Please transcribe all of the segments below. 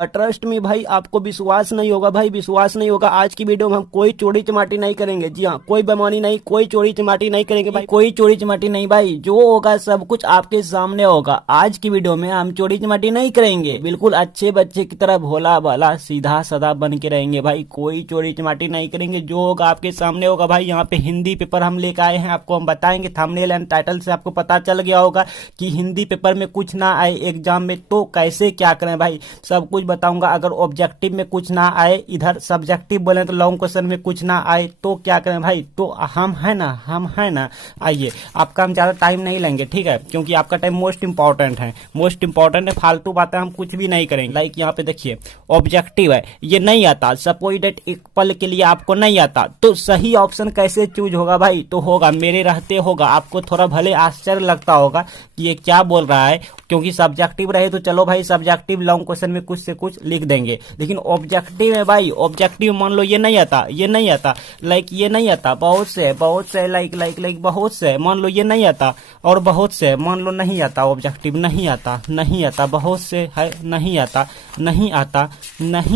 Trust में भाई, आपको विश्वास नहीं होगा भाई, विश्वास नहीं होगा। आज की वीडियो में हम कोई चोरी चमाटी नहीं करेंगे। जी हाँ, कोई बेईमानी नहीं, कोई चोरी चमाटी नहीं करेंगे भाई, कोई चोरी चमाटी नहीं भाई। जो होगा सब कुछ आपके सामने होगा। आज की वीडियो में हम चोरी चमाटी नहीं करेंगे, बिल्कुल अच्छे बच्चे की तरह भोला भाला सीधा साधा बन के रहेंगे भाई। कोई चोरी चमाटी नहीं करेंगे, जो होगा आपके सामने होगा भाई। यहाँ पे हिंदी पेपर हम लेकर आए हैं, आपको हम बताएंगे। थंबनेल एंड टाइटल से आपको पता चल गया होगा कि हिंदी पेपर में कुछ ना आए एग्जाम में तो कैसे क्या करें भाई, सब कुछ बताऊंगा। अगर ऑब्जेक्टिव में कुछ ना आए, इधर सब्जेक्टिव बोले तो लॉन्ग क्वेश्चन में कुछ ना आए तो क्या करें भाई। तो हम है ना। आइए, आपका हम ज्यादा टाइम नहीं लेंगे, ठीक है, क्योंकि आपका टाइम मोस्ट इंपॉर्टेंट है। फालतू बातें हम कुछ भी नहीं करेंगे। लाइक यहाँ पे देखिए, ऑब्जेक्टिव है, ये नहीं आता, सपोज डेट एक पल के लिए आपको नहीं आता, तो सही ऑप्शन कैसे चूज होगा भाई। तो होगा, मेरे रहते होगा। आपको थोड़ा भले आश्चर्य लगता होगा कि ये क्या बोल रहा है, क्योंकि सब्जेक्टिव रहे तो चलो भाई, सब्जेक्टिव लॉन्ग क्वेश्चन में कुछ से कुछ लिख देंगे। लेकिन ऑब्जेक्टिव है भाई, ऑब्जेक्टिव मान लो ये नहीं आता, लाइक ये नहीं आता, बहुत से लाइक बहुत से मान लो ये नहीं आता, और बहुत से मान लो नहीं आता। ऑब्जेक्टिव नहीं आता, बहुत से है नहीं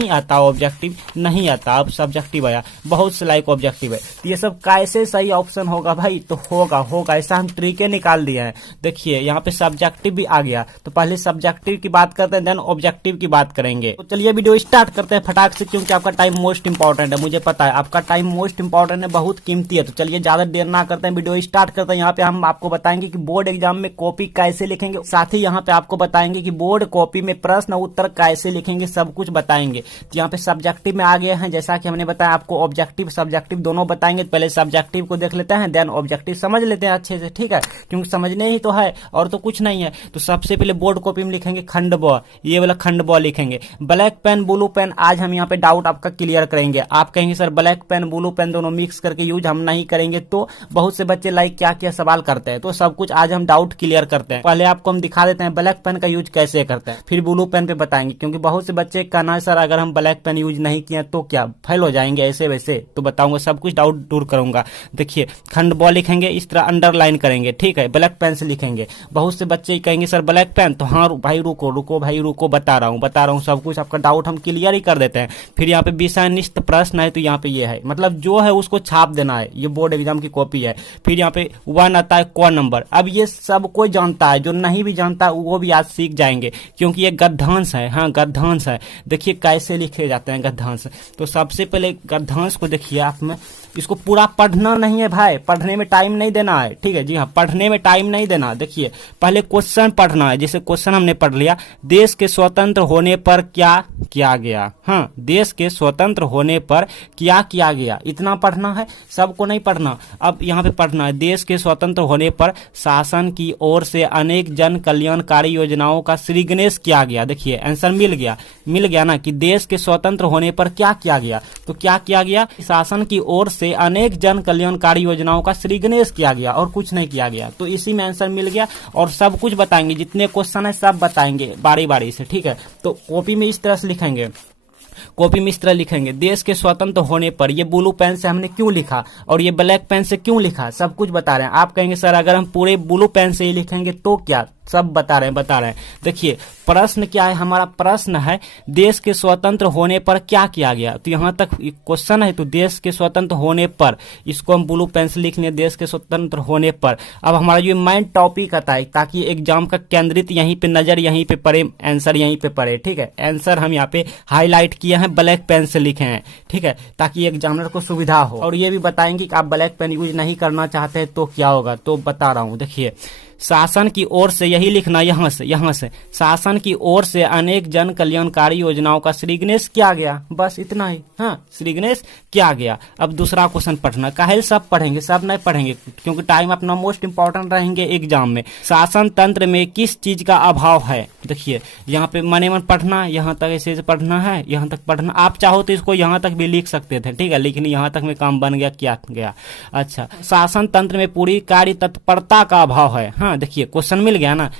आता ऑब्जेक्टिव नहीं आता। अब सब्जेक्टिव आया, बहुत से लाइक ऑब्जेक्टिव है। तो ये सब कैसे सही ऑप्शन होगा भाई। तो होगा ऐसा हम तरीके निकाल दिए हैं। देखिए यहाँ पे सब्जेक्टिव भी आ गया, तो पहले सब्जेक्टिव की बात करते हैं, देन ऑब्जेक्टिव की बात करेंगे। तो चलिए वीडियो स्टार्ट करते हैं फटाक से, क्योंकि आपका टाइम मोस्ट इंपॉर्टेंट है। मुझे पता है आपका टाइम मोस्ट इंपॉर्टेंट है, बहुत कीमती है। तो चलिए ज्यादा देर ना करते हैं, वीडियो स्टार्ट करते हैं। यहाँ पे हम आपको बताएंगे कि बोर्ड एग्जाम में कॉपी कैसे लिखेंगे, साथ ही यहाँ पे आपको बताएंगे कि बोर्ड कॉपी में प्रश्न उत्तर कैसे लिखेंगे, सब कुछ बताएंगे। तो यहाँ पे सब्जेक्टिव में आ गए हैं, जैसा कि हमने बताया आपको ऑब्जेक्टिव सब्जेक्टिव दोनों बताएंगे। पहले सब्जेक्टिव को देख लेते हैं, देन ऑब्जेक्टिव समझ लेते हैं अच्छे से, ठीक है, क्योंकि समझने ही तो है और तो कुछ नहीं है। तो सबसे पहले बोर्ड कॉपी में लिखेंगे खंड ब, ये वाला खंड ब लिखेंगे। ब्लैक पेन ब्लू पेन, आज हम यहाँ पे डाउट आपका क्लियर करेंगे। आप कहेंगे sir black pen blue pen दोनों मिक्स करके यूज हम नहीं करेंगे, तो बहुत से बच्चे लाइक क्या क्या सवाल करते हैं, तो सब कुछ आज हम डाउट क्लियर करते हैं। पहले आपको हम दिखा देते हैं ब्लैक पेन का यूज कैसे करते हैं, फिर ब्लू पेन पे बताएंगे, क्योंकि बहुत से बच्चे कहना है सर अगर हम ब्लैक पेन यूज नहीं किए तो क्या फेल हो जाएंगे ऐसे वैसे, तो बताऊंगा, सब कुछ डाउट दूर करूंगा। देखिए खंड ब लिखेंगे, इस तरह अंडरलाइन करेंगे, ठीक है, ब्लैक पेन से लिखेंगे। बहुत से बच्चे कहेंगे सर ब्लैक पेन, तो हाँ भाई रुको बता रहा हूँ, सब कुछ आपका डाउट हम क्लियर ही कर देते हैं। फिर यहाँ पे विषयनिष्ठ प्रश्न है, तो यहाँ पे ये है, मतलब जो है उसको छाप देना है, ये बोर्ड एग्जाम की कॉपी है। फिर यहाँ पे 1 आता है क नंबर। अब ये सब कोई जानता है, जो नहीं भी जानता है वो भी आज सीख जाएंगे, क्योंकि ये गद्यांश है। हाँ गद्यांश है, देखिए कैसे लिखे जाते हैं गद्यांश। तो सबसे पहले गद्यांश को देखिए आप में, इसको पूरा पढ़ना नहीं है भाई, पढ़ने में टाइम नहीं देना है, ठीक है। जी हाँ, पढ़ने में टाइम नहीं देना। देखिए पहले क्वेश्चन पढ़ना है, जैसे क्वेश्चन हमने पढ़ लिया, देश के स्वतंत्र होने पर क्या किया गया। हाँ, देश के स्वतंत्र होने पर क्या किया गया, इतना पढ़ना है, सबको नहीं पढ़ना। अब यहाँ पे पढ़ना है, देश के स्वतंत्र होने पर शासन की ओर से अनेक जन कल्याणकारी योजनाओं का श्रीगणेश किया गया। देखिए आंसर मिल गया ना, कि देश के स्वतंत्र होने पर क्या किया गया, तो क्या किया गया, शासन की ओर से अनेक जन कल्याणकारी योजनाओं का श्रीगणेश किया गया, और कुछ नहीं किया गया। तो इसी में आंसर मिल गया, और सब कुछ बताएंगे, जितने क्वेश्चन है सब बताएंगे बारी बारी से, ठीक है। तो कॉपी में इस तरह से लिखेंगे, देश के स्वतंत्र होने पर। ये ब्लू पेन से हमने क्यों लिखा और ये ब्लैक पेन से क्यों लिखा, सब कुछ बता रहे हैं। आप कहेंगे सर अगर हम पूरे ब्लू पेन से ही लिखेंगे तो क्या, सब बता रहे हैं। देखिए प्रश्न क्या है, हमारा प्रश्न है देश के स्वतंत्र होने पर क्या किया गया। तो यहाँ तक क्वेश्चन है, तो देश के स्वतंत्र होने पर, इसको हम ब्लू पेन से लिख लें, देश के स्वतंत्र होने पर। अब हमारा जो मेन टॉपिक आता है, ताकि एग्जाम का केंद्रित यहीं पे नजर यहीं पे पड़े, आंसर यहीं पे पड़े, ठीक है। आंसर हम यहाँ पे हाईलाइट किए हैं, ब्लैक पेन से लिखे हैं, ठीक है, ताकि एग्जामिनर को सुविधा हो। और ये भी बताएंगे कि आप ब्लैक पेन यूज नहीं करना चाहते हैं तो क्या होगा, तो बता रहा हूँ। देखिए शासन की ओर से, यही लिखना यहाँ से शासन की ओर से अनेक जन कल्याणकारी योजनाओं का श्रीगणेश किया गया, बस इतना ही। हाँ, श्रीगणेश किया गया। अब दूसरा क्वेश्चन पढ़ना, काहे सब पढ़ेंगे, सब नहीं पढ़ेंगे, क्योंकि टाइम अपना मोस्ट इंपॉर्टेंट रहेंगे एग्जाम में। शासन तंत्र में किस चीज का अभाव है। देखिए यहाँ पे मन पढ़ना, यहाँ तक ऐसे पढ़ना है, यहाँ तक पढ़ना। आप चाहो तो इसको यहाँ तक भी लिख सकते थे, ठीक है, लेकिन यहाँ तक में काम बन गया, क्या गया। अच्छा, शासन तंत्र में पूरी कार्य तत्परता का अभाव है। हाँ देखिए क्वेश्चन मिल गया ना,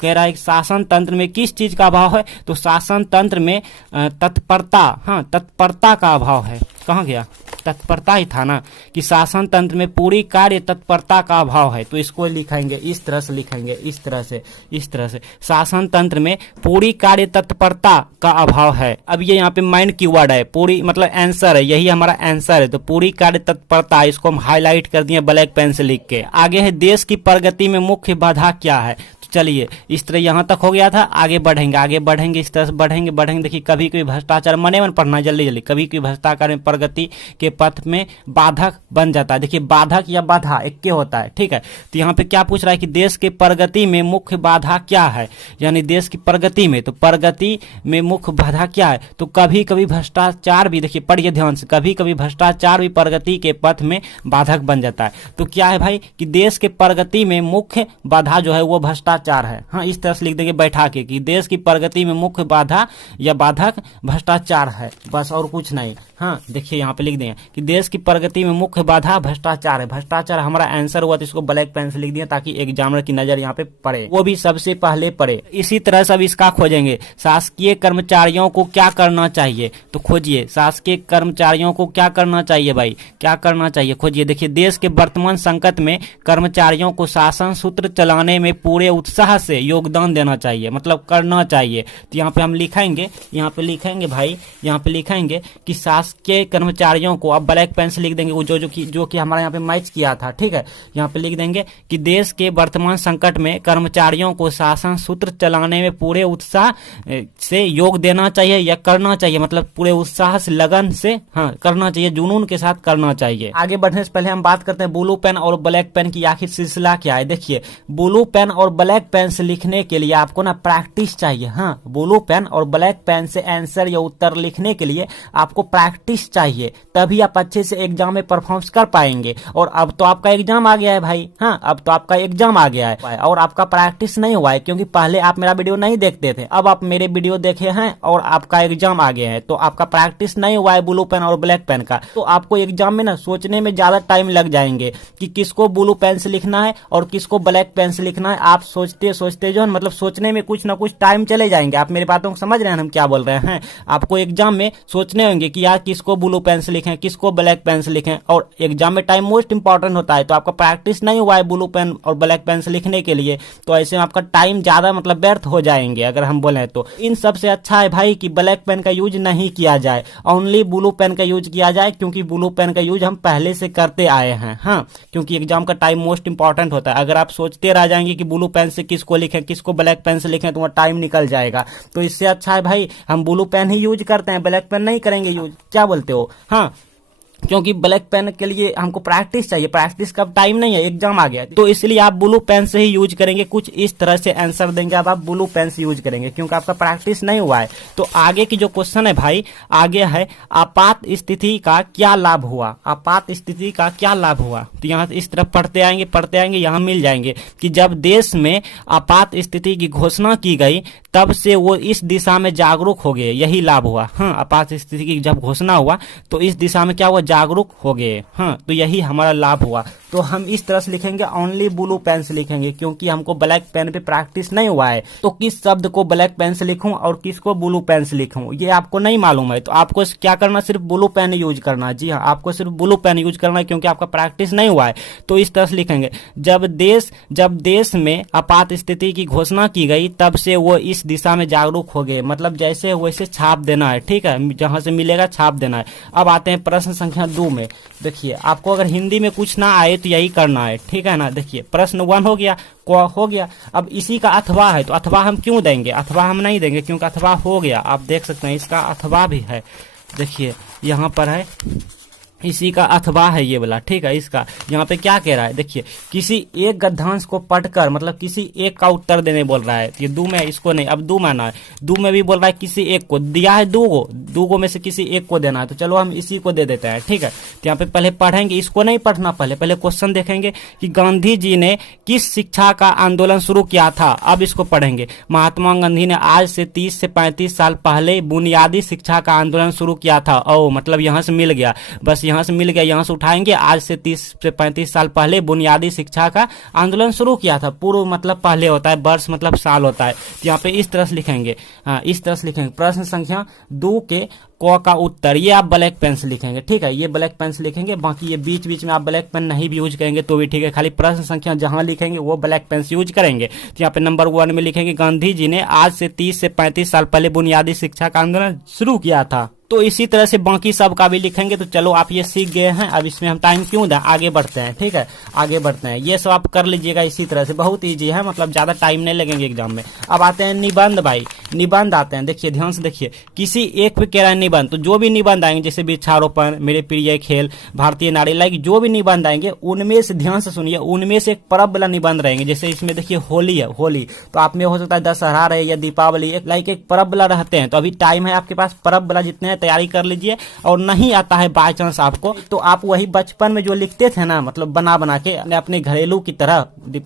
कह रहा है कि शासन तंत्र में किस चीज का अभाव है, तो शासन तंत्र में तत्परता, हाँ तत्परता का अभाव है। कहाँ गया, तत्परता ही था ना कि शासन तंत्र में पूरी कार्य तत्परता का अभाव है। तो इसको लिखेंगे इस तरह से, लिखेंगे इस तरह से, इस तरह से, शासन तंत्र में पूरी कार्य तत्परता का अभाव है। अब ये यहाँ पे माइंड कीवर्ड है, पूरी मतलब आंसर है, यही हमारा आंसर है। तो पूरी कार्य तत्परता, इसको हम हाईलाइट कर दिए ब्लैक पेन से लिख के। आगे है देश की प्रगति में मुख्य बाधा क्या है। चलिए इस तरह यहाँ तक हो गया था, आगे बढ़ेंगे इस तरह से बढ़ेंगे। देखिए कभी कभी भ्रष्टाचार, मने मन पढ़ना जल्दी, कभी कभी भ्रष्टाचार में प्रगति के पथ में बाधक बन जाता है। देखिए बाधक या बाधा एक के होता है, ठीक है। तो यहाँ पे क्या पूछ रहा है कि देश के प्रगति में मुख्य बाधा क्या है, यानी देश की प्रगति में, तो प्रगति में मुख्य बाधा क्या है। तो कभी कभी भ्रष्टाचार भी, देखिए पढ़िए ध्यान से, कभी कभी भ्रष्टाचार भी प्रगति के पथ में बाधक बन जाता है। तो क्या है भाई कि देश के प्रगति में मुख्य बाधा जो है वो भ्रष्टाचार है। हाँ, इस तरह से लिख देंगे बैठा के कि देश की प्रगति में मुख्य बाधा या बाधक भ्रष्टाचार है, बस और कुछ नहीं। हाँ देखिए यहाँ पे लिख देंगे कि देश की प्रगति में मुख्य बाधा भ्रष्टाचार है। भ्रष्टाचार हमारा आंसर हुआ, तो इसको ब्लैक पेन से लिख दिया ताकि एग्जामिनर की नजर यहाँ पे पड़े, वो भी सबसे पहले पड़े। इसी तरह से अब इसका खोजेंगे, शासकीय कर्मचारियों को क्या करना चाहिए। तो खोजिए शासकीय कर्मचारियों को क्या करना चाहिए भाई, क्या करना चाहिए, खोजिए। देखिए देश के वर्तमान संकट में कर्मचारियों को शासन सूत्र चलाने में पूरे उत्साह से योगदान देना चाहिए, मतलब करना चाहिए। तो यहाँ पे हम लिखेंगे, यहाँ पे लिखेंगे भाई, यहाँ पे लिखेंगे कि शासकीय कर्मचारियों को, अब ब्लैक पेन से लिख देंगे वो जो कि हमारा यहाँ पे मैच किया था, ठीक है। यहाँ पे लिख देंगे कि देश के वर्तमान संकट में कर्मचारियों को शासन सूत्र चलाने में पूरे उत्साह से योग देना चाहिए या करना चाहिए, मतलब पूरे उत्साह से, लगन से, हाँ करना चाहिए, जुनून के साथ करना चाहिए। आगे बढ़ने से पहले हम बात करते हैं ब्लू पेन और ब्लैक पेन की आखिर सिलसिला क्या है। देखिए ब्लू पेन और ब्लैक पेन से लिखने के लिए आपको ना प्रैक्टिस चाहिए। हाँ, ब्लू पेन और ब्लैक पेन से आंसर या उत्तर लिखने के लिए आपको प्रैक्टिस चाहिए, तभी आप अच्छे से एग्जाम में परफॉर्म कर पाएंगे। और अब तो आपका एग्जाम आ गया है भाई, हाँ अब तो आपका एग्जाम आ गया है और आपका प्रैक्टिस नहीं हुआ है, क्योंकि पहले आप मेरा वीडियो नहीं देखते थे, अब आप मेरे वीडियो देखे हैं और आपका एग्जाम आ गया है, तो आपका प्रैक्टिस नहीं हुआ है ब्लू पेन और ब्लैक पेन का। तो आपको एग्जाम में ना सोचने में ज्यादा टाइम लग जाएंगे कि किसको ब्लू पेन से लिखना है और किसको ब्लैक पेन से लिखना है। आप सोचते सोचते जो है मतलब सोचने में कुछ ना कुछ टाइम चले जाएंगे। आप मेरी बातों को समझ रहे हैं हम क्या बोल रहे हैं। आपको एग्जाम में सोचने होंगे कि यार किसको ब्लू पेन से लिखें, किसको ब्लैक पेन से लिखें, और एग्जाम में टाइम मोस्ट इंपॉर्टेंट होता है। तो आपका प्रैक्टिस नहीं हुआ है ब्लू पेन और ब्लैक पेन से लिखने के लिए, तो ऐसे में आपका टाइम ज्यादा मतलब व्यर्थ हो जाएंगे अगर हम बोले तो। इन सबसे अच्छा है भाई कि ब्लैक पेन का यूज नहीं किया जाए, ओनली ब्लू पेन का यूज किया जाए, क्योंकि ब्लू पेन का यूज हम पहले से करते आए हैं। हाँ, क्योंकि एग्जाम का टाइम मोस्ट इंपॉर्टेंट होता है। अगर आप सोचते रह जाएंगे कि ब्लू पेन से किसको लिखें, किसको ब्लैक पेन से लिखें, तो वह टाइम निकल जाएगा। तो इससे अच्छा है भाई हम ब्लू पेन ही यूज करते हैं, ब्लैक पेन नहीं करेंगे यूज। क्या बोलते हो? हाँ, क्योंकि ब्लैक पेन के लिए हमको प्रैक्टिस चाहिए, प्रैक्टिस का टाइम नहीं है, एग्जाम आ गया, तो इसलिए आप ब्लू पेन से ही यूज करेंगे। कुछ इस तरह से आंसर देंगे, अब आप ब्लू पेन से यूज करेंगे क्योंकि आपका प्रैक्टिस नहीं हुआ है। तो आगे की जो क्वेश्चन है भाई, आगे है आपात स्थिति का क्या लाभ हुआ। आपात स्थिति का क्या लाभ हुआ, तो यहाँ इस तरफ पढ़ते आएंगे, यहाँ मिल जाएंगे कि जब देश में आपात स्थिति की घोषणा की गई तब से वो इस दिशा में जागरूक हो गए, यही लाभ हुआ। हाँ, आपात स्थिति की जब घोषणा हुआ तो इस दिशा में क्या हुआ, जागरूक हो गए। हाँ, तो यही हमारा लाभ हुआ। तो हम इस तरह से लिखेंगे, ओनली ब्लू पेन से लिखेंगे, क्योंकि हमको ब्लैक पेन पे प्रैक्टिस नहीं हुआ है। तो किस शब्द को ब्लैक पेन से लिखूं और किसको ब्लू पेन से लिखूं ये आपको नहीं मालूम है, तो आपको क्या करना, सिर्फ ब्लू पेन यूज करना। जी हाँ, आपको सिर्फ ब्लू पेन यूज करना है, क्योंकि आपका प्रैक्टिस नहीं हुआ है। तो इस तरह से लिखेंगे, जब देश में आपात स्थिति की घोषणा की गई तब से वो इस दिशा में जागरूक हो गए, मतलब जैसे वैसे छाप देना है, ठीक है, जहां से मिलेगा छाप देना है। अब आते हैं प्रश्न संख्या 2 में। देखिए आपको अगर हिंदी में कुछ ना आए तो यही करना है, ठीक है ना। देखिए प्रश्न 1 हो गया, हो गया। अब इसी का अथवा है, तो अथवा हम क्यों देंगे, अथवा हम नहीं देंगे क्योंकि अथवा हो गया। आप देख सकते हैं इसका अथवा भी है, देखिए यहाँ पर है, इसी का अथवा है ये वाला, ठीक है। इसका यहाँ पे क्या कह रहा है, देखिए किसी एक गद्यांश को पढ़कर, मतलब किसी एक का उत्तर देने बोल रहा है। ये दो में, इसको नहीं, अब दो में ना है, दो में भी बोल रहा है किसी एक को दिया है, दो को में से किसी एक को देना है। तो चलो हम इसी को दे देते हैं, ठीक है। तो यहाँ पे पहले पढ़ेंगे, इसको नहीं पढ़ना, पहले क्वेश्चन देखेंगे कि गांधी जी ने किस शिक्षा का आंदोलन शुरू किया था। अब इसको पढ़ेंगे, महात्मा गांधी ने आज से 30 से 35 साल पहले बुनियादी शिक्षा का आंदोलन शुरू किया था। ओ मतलब यहाँ से मिल गया, बस यहाँ से मिल गया, यहाँ से उठाएंगे। आज से 30 से 35 साल पहले बुनियादी शिक्षा का आंदोलन शुरू किया था। पूर्व मतलब पहले होता है, वर्ष मतलब साल होता है। तो यहाँ पे इस तरह से लिखेंगे, हाँ इस तरह से लिखेंगे। प्रश्न संख्या 2 के क का उत्तर, ये आप ब्लैक पेन से लिखेंगे, ठीक है, ये ब्लैक पेन से लिखेंगे। बाकी ये बीच बीच में आप ब्लैक पेन नहीं भी यूज करेंगे तो भी ठीक है, खाली प्रश्न संख्या जहां लिखेंगे वो ब्लैक पेन से यूज करेंगे। तो यहाँ पे नंबर 1 में लिखेंगे, गांधी जी ने आज से 30 से 35 साल पहले बुनियादी शिक्षा का आंदोलन शुरू किया था। तो इसी तरह से बाकी सब का भी लिखेंगे। तो चलो आप ये सीख गए हैं, अब इसमें हम टाइम क्यों दें, आगे बढ़ते हैं, ठीक है, आगे बढ़ते हैं। ये सब आप कर लीजिएगा इसी तरह से, बहुत ईजी है, मतलब ज्यादा टाइम नहीं लगेंगे एग्जाम में। अब आते हैं निबंध भाई, निबंध आते हैं। देखिए ध्यान से देखिए, किसी एक पे कह रहा है निबंध, तो जो भी निबंध आएंगे जैसे वृक्षारोपण, मेरे प्रिय खेल, भारतीय नारी, लाइक जो भी निबंध आएंगे उनमें से ध्यान से सुनिए, उनमें से एक पर्व वाला निबंध रहेंगे। जैसे इसमें देखिए होली है, होली तो आप में हो सकता है दशहरा रहे या दीपावली, एक लाइक एक पर्व वाला रहते हैं। तो अभी टाइम है आपके पास, पर्व वाला जितने हैं तैयारी कर लीजिए। और नहीं आता है बाय चांस आपको, तो आप वही बचपन में जो लिखते थे ना, मतलब बना बना के अपने घरेलू की तरह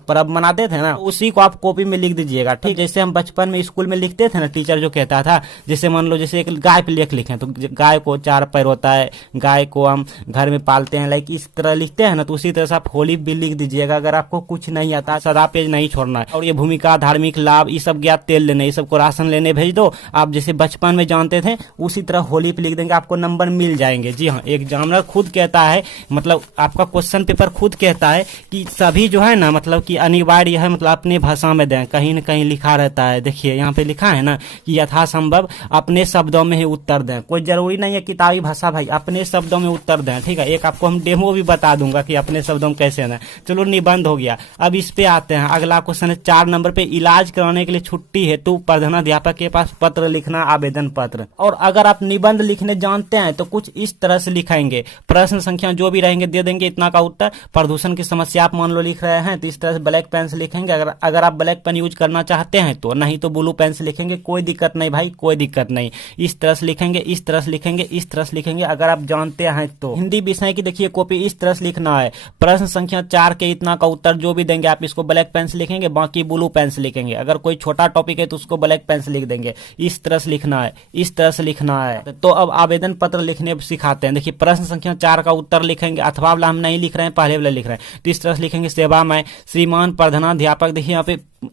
पर्व मनाते थे ना, उसी को आप कॉपी में लिख दीजिएगा, ठीक। जैसे हम बचपन में स्कूल में लिखते थे ना, टीचर जो कहता था, जैसे मान लो जैसे एक गाय पे लेख लिखे, तो गाय को 4 पैर होता है, गाय को हम घर में पालते हैं, लाइक इस तरह लिखते हैं ना, तो उसी तरह से आप होली भी लिख दीजिएगा। अगर आपको कुछ नहीं आता, सदा पेज नहीं छोड़ना है। और ये भूमिका, धार्मिक लाभ, ये सब ज्ञात, तेल लेने, ये सबको राशन लेने भेज दो। आप जैसे बचपन में जानते थे उसी तरह होली पे लिख देंगे, आपको नंबर मिल जाएंगे। जी हाँ, एग्जामिनर खुद कहता है, मतलब आपका क्वेश्चन पेपर खुद कहता है कि सभी जो है ना, मतलब कि अनिवार्य है, मतलब अपने भाषा में दें। कहीं न कहीं लिखा रहता है, देखिए यहाँ पे लिखा है ना कि यथासंभव अपने शब्दों में ही उत्तर दें। कोई जरूरी नहीं है किताबी भाषा भाई, अपने शब्दों में उत्तर दें, ठीक है। एक आपको हम डेमो भी बता दूंगा कि अपने शब्दों में कैसे दें। चलो निबंध हो गया। अब इस पे आते हैं, अगला क्वेश्चन है 4 नंबर पे, इलाज कराने के लिए छुट्टी हेतु प्रधानाध्यापक के पास पत्र लिखना, आवेदन पत्र। और अगर आप निबंध लिखने जानते हैं तो कुछ इस तरह से लिखाएंगे, प्रश्न संख्या जो भी रहेंगे दे देंगे, इतना का उत्तर। प्रदूषण की समस्या आप मान लो लिख रहे हैं, तो इस तरह से ब्लैक पेन से लिखेंगे। अगर आप ब्लैक पेन यूज करना चाहते हैं तो, नहीं तो ब्लू पेन से लिखेंगे, कोई दिक्कत नहीं भाई, कोई दिक्कत नहीं। इस तरह से लिखेंगे, इस तरह से लिखेंगे, इस तरह से लिखेंगे, अगर आप जानते हैं तो। हिंदी विषय की देखिए कॉपी इस तरह से लिखना है, प्रश्न संख्या 4 के इतना का उत्तर जो भी देंगे आप इसको ब्लैक पेन से लिखेंगे, बाकी ब्लू पेन से लिखेंगे। अगर कोई छोटा टॉपिक है तो उसको ब्लैक पेन से लिख देंगे। इस तरह से लिखना है, इस तरह से लिखना है। तो अब आवेदन पत्र लिखने सिखाते हैं। देखिए प्रश्न संख्या 4 का उत्तर लिखेंगे, अथवा वाला हम नहीं लिख रहे हैं, पहले वाला लिख रहे हैं। तो इस तरह से लिखेंगे, सेवा में श्रीमान प्रधानाध्यापक। देखिए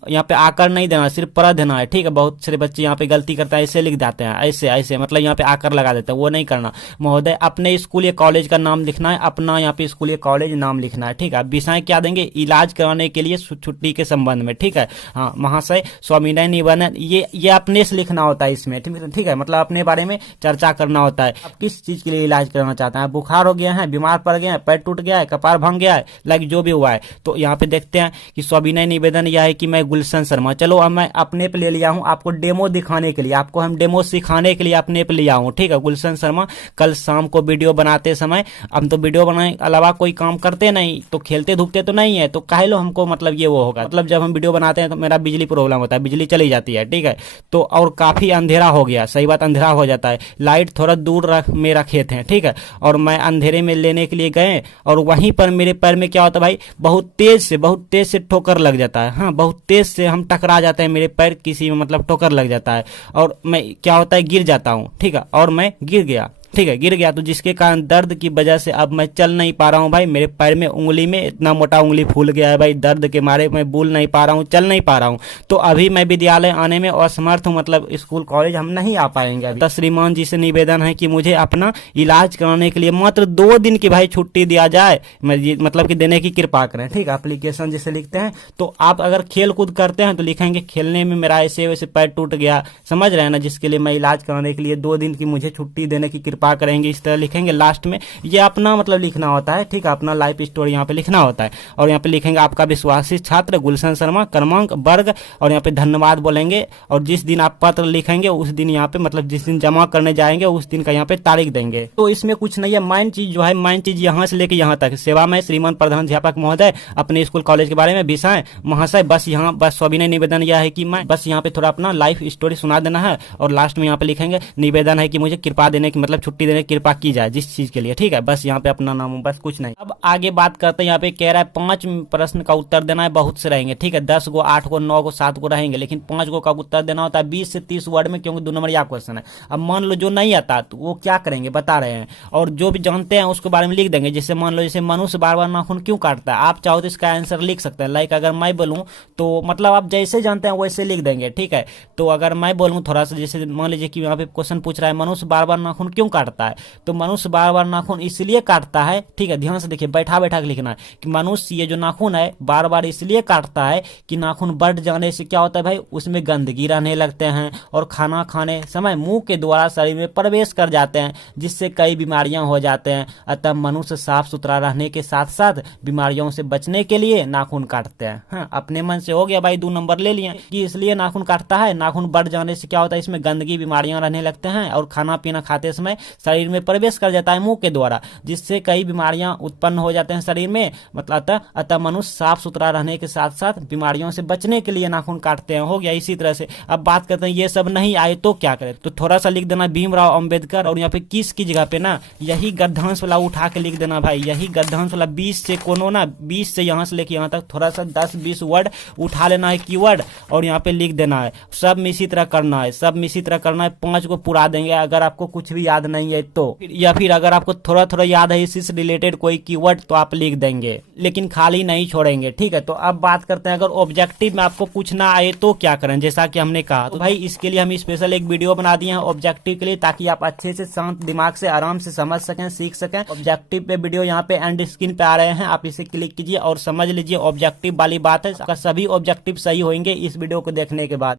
यहाँ पे आकर नहीं देना, सिर्फ पर देना है, ठीक है। बहुत सारे बच्चे यहाँ पे गलती करते हैं, ऐसे लिख जाते हैं, ऐसे ऐसे, मतलब यहाँ पे आकर लगा देते हैं, वो नहीं करना। महोदय अपने स्कूल या कॉलेज का नाम लिखना है, अपना यहाँ पे स्कूल या कॉलेज नाम लिखना है, ठीक है। विषय क्या देंगे, इलाज कराने के लिए छुट्टी के संबंध में, ठीक है। हाँ, महाशय स्वामिनय निबंधन, ये अपने से लिखना होता है इसमें, ठीक है, मतलब अपने बारे में चर्चा करना होता है। आप किस चीज के लिए इलाज कराना चाहते हैं, बुखार हो गया है, बीमार पड़ गया है, पैर टूट गया है, कपार भंग गया है, लाइक जो भी हुआ है। तो यहाँ पे देखते हैं कि स्वामिनय निवेदन यह है कि मैं गुलशन शर्मा, चलो अब मैं अपने पे ले लिया हूँ, आपको डेमो दिखाने के लिए, आपको हम डेमो सिखाने के लिए अपने पे लिया हूँ, ठीक है। गुलशन शर्मा, कल शाम को वीडियो बनाते समय, हम तो वीडियो बनाने के अलावा कोई काम करते नहीं, तो खेलते धूपते तो नहीं है, तो काहे लो हमको मतलब ये वो होगा, मतलब जब हम वीडियो बनाते हैं तो मेरा बिजली प्रॉब्लम होता है, बिजली चली जाती है, ठीक है। तो और काफी अंधेरा हो गया, सही बात, अंधेरा हो जाता है, लाइट थोड़ा दूर में रखे थे, ठीक है। और मैं अंधेरे में लेने के लिए गए, और वहीं पर मेरे पैर में क्या होता है भाई, बहुत तेज से ठोकर लग जाता है। हाँ, बहुत तेज से हम टकरा जाते हैं, मेरे पैर किसी में मतलब ठोकर लग जाता है, और मैं क्या होता है गिर जाता हूँ, ठीक है। और मैं गिर गया, ठीक है, गिर गया, तो जिसके कारण दर्द की वजह से अब मैं चल नहीं पा रहा हूँ भाई। मेरे पैर में उंगली में इतना मोटा उंगली फूल गया है भाई, दर्द के मारे मैं बोल नहीं पा रहा हूँ, चल नहीं पा रहा हूँ। तो अभी मैं विद्यालय आने में असमर्थ हूँ, मतलब स्कूल कॉलेज हम नहीं आ पाएंगे। तो श्रीमान जी से निवेदन है कि मुझे अपना इलाज कराने के लिए मात्र 2 दिन की भाई छुट्टी दिया जाए, मतलब कि देने की कृपा करें, ठीक है। एप्लीकेशन जिसे लिखते हैं, तो आप अगर खेल कूद करते हैं तो लिखेंगे खेलने में मेरा ऐसे वैसे पैर टूट गया, समझ रहे हैं ना, जिसके लिए मैं इलाज कराने के लिए 2 दिन की मुझे छुट्टी देने की कृपा करेंगे, इस तरह लिखेंगे। लास्ट में ये अपना मतलब लिखना होता है, ठीक है, अपना लाइफ स्टोरी यहाँ पे लिखना होता है। और यहाँ पे लिखेंगे आपका विश्वासी छात्र गुलशन शर्मा, क्रमांक, वर्ग, और यहाँ पे धन्यवाद बोलेंगे। और जिस दिन आप पत्र लिखेंगे उस दिन यहाँ पे, मतलब जिस दिन जमा करने जाएंगे उस दिन का यहाँ पे तारीख देंगे। तो इसमें कुछ नहीं है, मेन चीज जो है, मेन चीज यहाँ से लेके यहाँ तक, सेवा में श्रीमान प्रधानाध्यापक महोदय, अपने स्कूल कॉलेज के बारे में, विषय महाशय, बस यहाँ बस सविनय निवेदन यह है कि मैं बस यहाँ पे थोड़ा अपना लाइफ स्टोरी सुना देना है। और लास्ट में यहाँ पे लिखेंगे निवेदन है कि मुझे कृपा देने की, मतलब छुट्टी छुट्टी देने की कृपा की जाए जिस चीज के लिए, ठीक है, बस यहाँ पे अपना नाम, बस कुछ नहीं। अब आगे बात करते हैं, यहाँ पे कह रहा है 5 प्रश्न का उत्तर देना है, बहुत से रहेंगे, ठीक है, 10 गो 8 गो 9 गो 7 गो रहेंगे, लेकिन 5 गो का उत्तर देना होता है 20 से 30 वर्ड में, क्योंकि 2 नंबर क्वेश्चन है। अब मान लो जो नहीं आता तो वो क्या करेंगे बता रहे हैं, और जो भी जानते हैं उसके बारे में लिख देंगे। जैसे मान लो जैसे मनुष्य बार बार नाखून क्यों काटता है, आप चाहो तो इसका आंसर लिख सकते हैं। लाइक अगर मैं बोलूं तो मतलब आप जैसे जानते हैं वैसे लिख देंगे, ठीक है। तो अगर मैं बोलूं थोड़ा सा, जैसे मान लीजिए कि यहाँ पे क्वेश्चन पूछ रहा है मनुष्य बार बार नाखून क्यों काटता है, तो मनुष्य बार बार नाखून इसलिए काटता है, ठीक है, ध्यान से देखिए, बैठा बैठा के लिखना है कि मनुष्य ये जो नाखून है बार बार इसलिए काटता है कि नाखून बढ़ जाने से क्या होता है भाई, उसमें गंदगी रहने लगते हैं और खाना खाने समय मुंह के द्वारा शरीर में प्रवेश कर जाते हैं, जिससे कई बीमारियां हो जाते हैं। अतः मनुष्य साफ सुथरा रहने के साथ साथ बीमारियों से बचने के लिए नाखून काटते हैं। हाँ, अपने मन से हो गया भाई, 2 नंबर ले लिए कि इसलिए नाखून काटता है। नाखून बढ़ जाने से क्या होता है, इसमें गंदगी बीमारियां रहने लगते हैं और खाना पीना खाते समय शरीर में प्रवेश कर जाता है मुंह के द्वारा, जिससे कई बीमारियां उत्पन्न हो जाते हैं शरीर में। मतलब अतः मनुष्य साफ सुथरा रहने के साथ साथ बीमारियों से बचने के लिए नाखून काटते हैं। हो गया इसी तरह से। अब बात करते हैं ये सब नहीं आए तो क्या करें, तो थोड़ा सा लिख देना भीमराव अंबेडकर, और यहाँ पे किस की जगह पे ना यही गद्यांश वाला उठा के लिख देना भाई, यही गद्यांश वाला 20 से कोनो ना 20 से यहाँ से लेके यहाँ तक थोड़ा सा 10-20 वर्ड उठा लेना है कीवर्ड, और यहाँ पे लिख देना है। सब में इसी तरह करना है, सब में इसी तरह करना है। 5 को पूरा देंगे अगर आपको कुछ भी याद नहीं है तो, या फिर अगर आपको थोड़ा थोड़ा याद है इसी से रिलेटेड कोई कीवर्ड तो आप लिख देंगे, लेकिन खाली नहीं छोड़ेंगे, ठीक है। तो अब बात करते हैं अगर ऑब्जेक्टिव में आपको कुछ ना आए तो क्या करें, जैसा कि हमने कहा, तो भाई इसके लिए हम स्पेशल एक वीडियो बना दिए हैं ऑब्जेक्टिव के लिए, ताकि आप अच्छे से शांत दिमाग से आराम से समझ सकें, सीख सकें। ऑब्जेक्टिव पे वीडियो यहाँ पे एंड स्क्रीन पे आ रहे हैं, आप इसे क्लिक कीजिए और समझ लीजिए ऑब्जेक्टिव वाली बात है। सभी ऑब्जेक्टिव सही होंगे इस वीडियो को देखने के बाद।